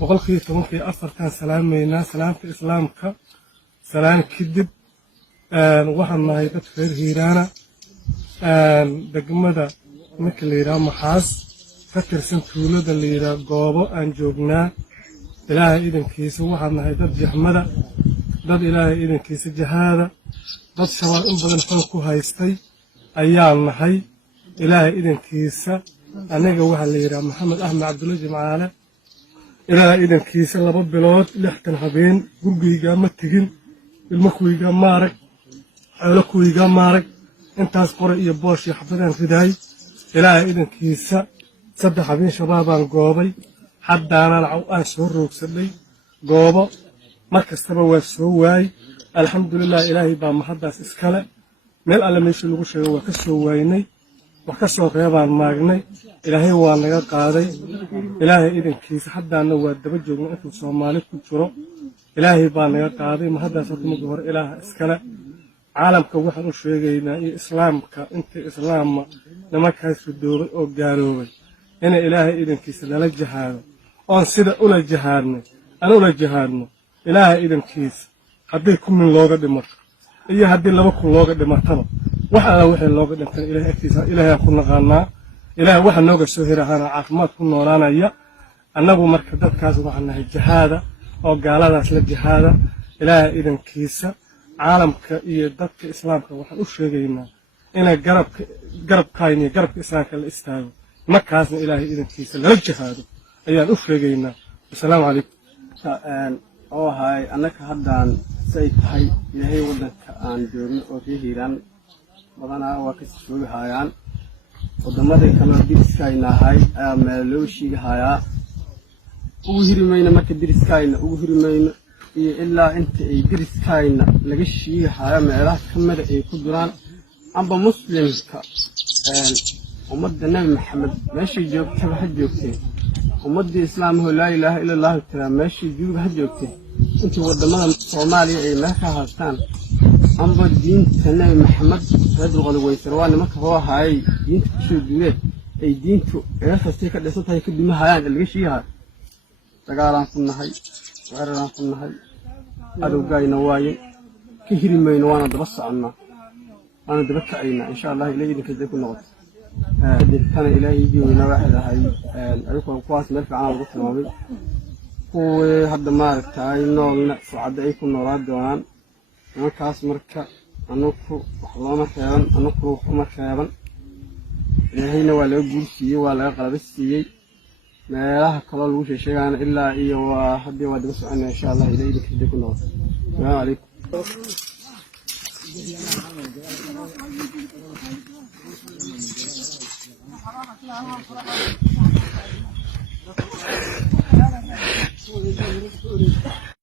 boqolkii 14 salaameyna salaamta islaamka salaan kidib waxaan nahay dad reer Hiiraana degmada marka la yiraahdo Maxaas ka tirsan tuulada la yiraahdo goobo aan joognaa ilaahay idankiisa waxaan nahay dad jahmada dad ilaahay idankiisa jahaada dad shabaab in badan xog ku haystay ayaan nahay ilaahay idankiisa aniga waxa la yiraahdo Maxamed Axmed Cabdulla Jimcaale ilaahay idankiisa 2 bilood 6 habeen gurigayga ma tagin ilmo kuyga maarag xoolo kuyga maarag intaas qore iyo boosh iyo xabadaan riday ilaahay idankiisa 3 habeen shabaabaan goobay haddaana aan soo roogsaday goobo markastaba waa soo waay alxamdulillah ilaahay baa mahadaas iskale meel alle meeshii lagu sheegay waa ka soo waynay wax ka soo reebaan maagnay ilaahay waa naga qaaday ilaahay idankiisa haddaana waa daba joognaa intuu Soomaali ku jiro ilaahay baa naga qaaday mahadaas markii hore ilaaha iskale caalamka waxaan u sheegaynaa iyo islaamka inta islaamma nimankaas doobay oo gaaloobay in ilaahay idankiisa lala jahaado oo sida ula jahaadnay aan ula jahaadno ilaahay idankiisa haddii kumin looga dhimato iyo haddii 2 kun looga dhimataba wax alla wixii looga dhintay ilaahay agtiisa ilaahay ku naqaanaa ilaahay waxa nooga soo hiraahana caafimaad ku noolaanaya annagu marka dadkaas waxaan nahay jahaada oo gaaladaas la jahaada ilaahay idankiisa caalamka iyo dadka islaamka waxaan u sheegaynaa inay garabkayni garabka islaamka la istaago markaasna ilaahay idankiisa lala jahaado ayaan u sheegaynaa assalaamu calaykum oo hay annaka haddaan say tahay ilaahay wadanka aan joogno oo Hiiraan badanaa waa ka soo hayaan wadamada kale diriskaynahay ayaa meel loo sheegayaa ugu hirimayna marka diriskayna ugu hirimayna iyo ilaa inta ay diriskayna laga sheegayaa meelaha kamida ay ku duraan amba muslimka ummadda nabi maxamed meeshii joogtay waxa joogtay ummadda islaamka laa ilaaha illa allah taala meeshii jooga joogtay intii wadamada Soomaaliya ay meesha haastaan amba diinta nabi maxamed radul qalwaysan waa nimanka oo hay diinta ku soo duulay ay diintu ee fastay ka dhisantay ka dimahayaan laga sheegayaa dagaalan ku nahay weeraraan ku nahay adowgayna waaye ka hirimayno waana daba soconaa waana daba kacayna insha Allah ilaahay idinka ku noqoto dadkana ilaahay diiwayna waxa ahay ayuu kuwaas meel fiican lagu tilmaamay kuwii hadda maaragtay noolna socda ay ku noolaa doonaan markaas marka anugu wax looma reeban anugu wax uma reeban ilaahayna waa laga guursiiyey waa laga qalabsiiyey meelaha kale lagu sheegaana ilaa iyo waa hadii waa daba soconaa insha Allah ilaahay idinka ku noqoto assalaamu calaykum